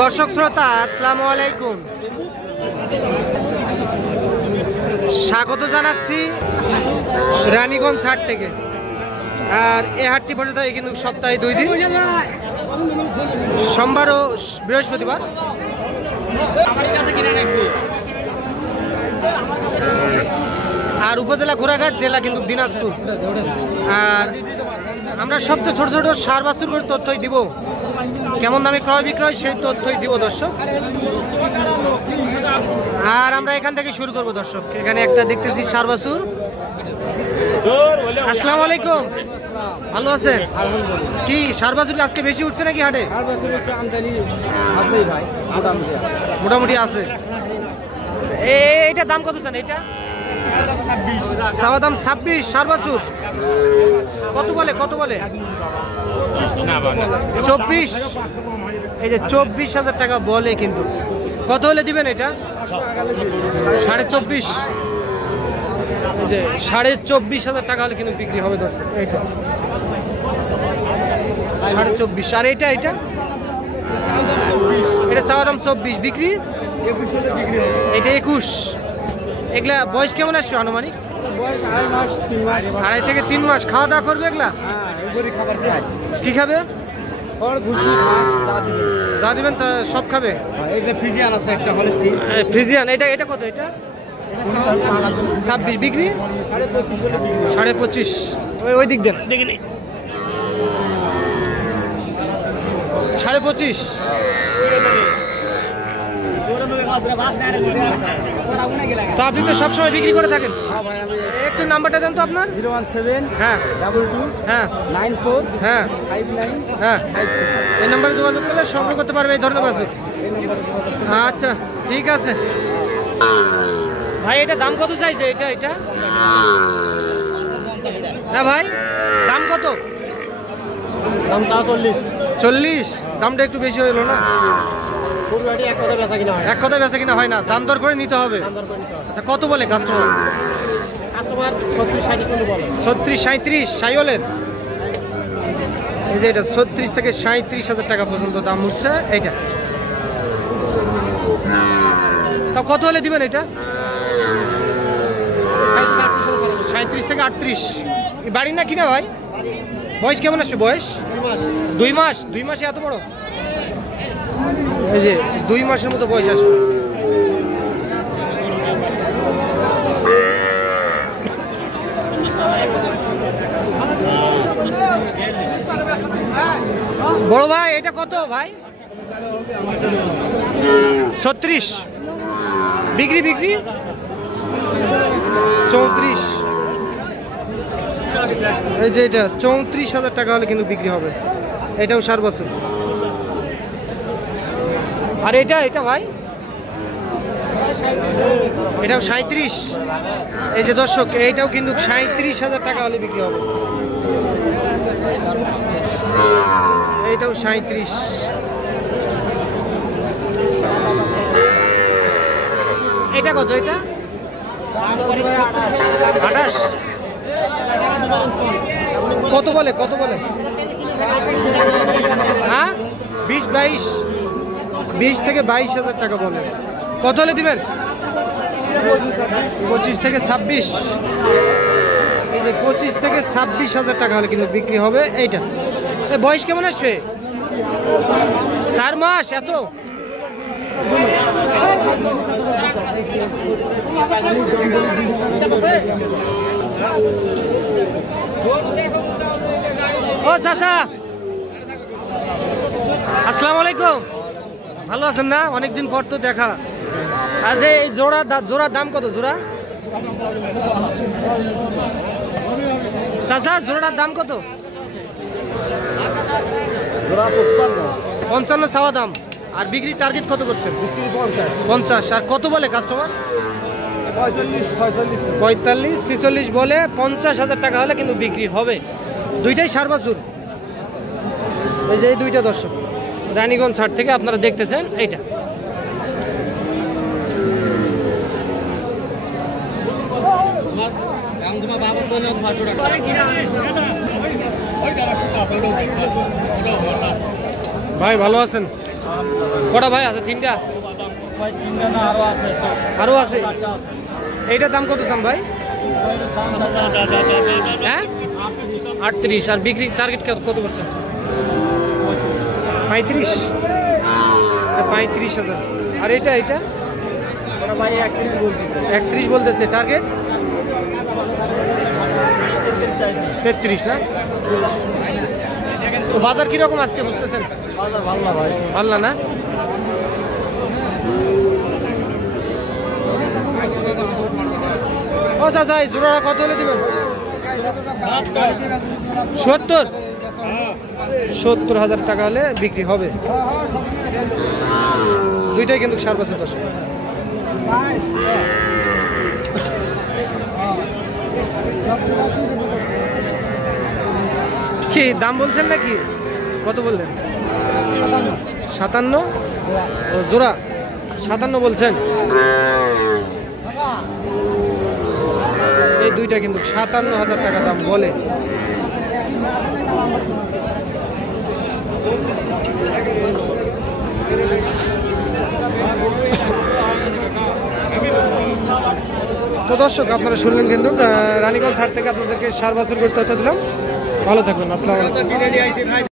দর্শক শ্রোতা আসসালামু আলাইকুম, স্বাগত জানাচ্ছি রানীগঞ্জ হাট থেকে। আর এই হাটটি বসে থাকে কিন্তু সপ্তাহে 2 দিন, সোমবার ও বৃহস্পতিবার। আর উপজেলা ঘোড়াঘাট, জেলা কিন্তু দিনাজপুর। আর আমরা সবচেয়ে ছোট ছোট সার বাছুর তথ্যই দিব, কেমন দামে ক্রয় বিক্রয় সেই তথ্যই দিব দর্শক। আর আমরা এখান থেকে শুরু করব দর্শক। এখানে একটা দেখতেছি সার বাছুর। আসসালামু আলাইকুম, ভালো আছেন? কি সার বাছুর আজকে বেশি উঠছে নাকি হাটে? মোটামুটি আছে। এইটা দাম কত চান? এটা চাওয়া দাম 26। সার বাছুর কত বলে? 24। এই যে 24,000 টাকা বলে, কিন্তু কত হলে দিবেন? এটা 24.5। এই যে 24,500 টাকা হলে কিন্তু বিক্রি হবে দর্শক। এইটা 24.5। আর এটা এটা চাওয়া দাম 24, বিক্রি 21। এটা 21। এগুলা বয়স কেমন আসবে আনুমানিক? 2.5 থেকে 3 মাস। খাওয়া দাওয়া করবে এগুলা? কি খাবে? যা দিবেন তা সব খাবে। ফ্রিজিয়ান। এটা কত? এটা 26, বিক্রি 25.5। ওই দিক দেন, দেখিনি 25.5। তো আপনি তো সবসময় বিক্রি করে থাকেন। একটু নাম্বারটা দেন তো আপনার। 017 হ্যাঁ 22 হ্যাঁ 94 হ্যাঁ 59 হ্যাঁ। এই নাম্বারে যোগাযোগ করলে সংগ্রহ করতে পারবে এই ধরনের বাছুর। আচ্ছা ঠিক আছে ভাই। এটা দাম কত চাইছে? এটা হ্যাঁ ভাই, দাম কত? দাম 40। দামটা একটু বেশি হইল না? এক কথা বেচা কিনা হয় না, দাম দর করে নিতে হবে। আচ্ছা কত বলে কাস্টমার? 36-37 সাইওয়ালের। এই যে এটা 36 থেকে 37,000 টাকা পর্যন্ত দাম উঠছে। এইটা তা কত হলে দিবেন? এটা 37 থেকে 38। বাড়ি না কিনা ভাই? বয়স কেমন আসবে? বয়স 2 মাস। 2 মাসে এত বড়? এই যে 2 মাসের মতো বয়স আসবে। বড় ভাই এটা কত ভাই? 36। বিক্রি 34। এই যে এটা 34,000 টাকা হলে কিন্তু বিক্রি হবে। এটাও 4 বছর। আর এটা ভাই এটাও 37। এই যে দর্শক, এইটাও কিন্তু 37,000 টাকা হলে বিক্রি হবে। এইটাও 37। এটা কত? এটা 28। কত বলে? হ্যাঁ 20-22। 20 থেকে 22,000 টাকা বলে। কত হলে দিবেন? 25 থেকে 26। এই যে 25 থেকে 26,000 টাকা হলে কিন্তু বিক্রি হবে। এইটা বয়স কেমন আসবে? 4 মাস। এত ও চাচা, আসসালামু আলাইকুম, ভালো আছেন না? অনেকদিন পর তো দেখা। আজ এই জোড়ার দাম কত? জোড়া চাচা, জোড়ার দাম কত? 55 চাওয়া দাম। আর বিক্রির টার্গেট কত করছেন? 50। আর কত বলে কাস্টমার? 45-46 বলে। 50,000 টাকা হলে কিন্তু বিক্রি হবে। দুইটাই সার বাছুর। এই যে এই দুইটা দর্শক রানীগঞ্জ হাট থেকে আপনারা দেখতেছেন। এইটা ভাই ভালো আছেন? কটা ভাই আছে? তিনটা। আরো আছে। এইটার দাম কত চান ভাই? হ্যাঁ 38। আর বিক্রি টার্গেট কত করছেন? 35। 35,000। আর এটা 31 বলতেছে। টার্গেট 33 না? তো বাজার কিরকম আজকে বুঝতেছেন? ভালো না? ও চাচা এই জোড়াটা কত হলে দিবেন? 70,000 টাকা হলে বিক্রি হবে। দুইটাই কিন্তু 7.5 দশ। কি দাম বলছেন নাকি? কত বললেন? 57। ও জোড়া 57 বলছেন। এই দুইটা কিন্তু 57,000 টাকা দাম বলে। তো দর্শক আপনারা শুনলেন কিন্তু রানীগঞ্জ হাট থেকে আপনাদেরকে 4 বছর করে তথ্য দিলাম। ভালো থাকবেন। আসসালামু আলাইকুম।